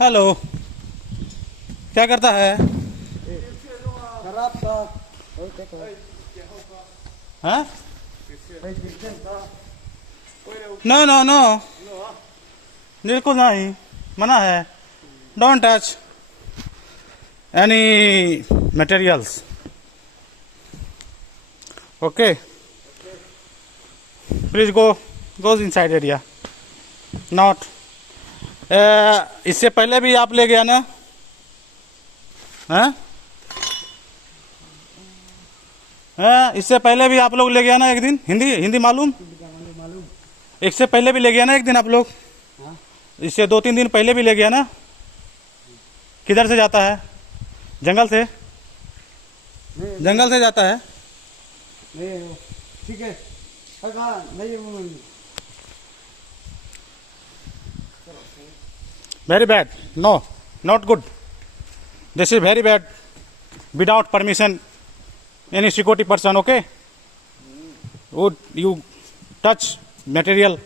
Hello, क्या करता है? हाँ? नो नो नो, बिल्कुल नहीं, मना है. Don't touch any materials. Okay, please go inside area. Not. इससे पहले भी आप ले गया ना? हाँ? इससे पहले भी आप लोग ले गया ना एक दिन? हिंदी हिंदी मालूम? इससे पहले भी ले गया ना एक दिन आप लोग? इससे 2-3 दिन पहले भी ले गया ना? किधर से जाता है? जंगल से? जंगल से जाता है? ठीक है. Very bad. No, not good. This is very bad. Without permission, any security person, okay? Would you touch material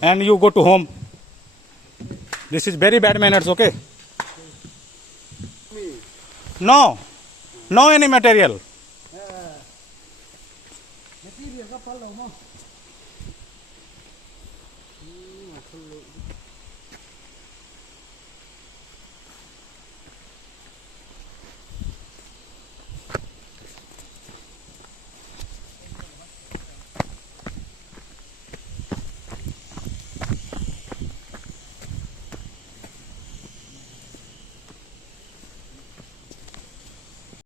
and you go to home? This is very bad manners, okay? No, no any material. Material ka pala mo.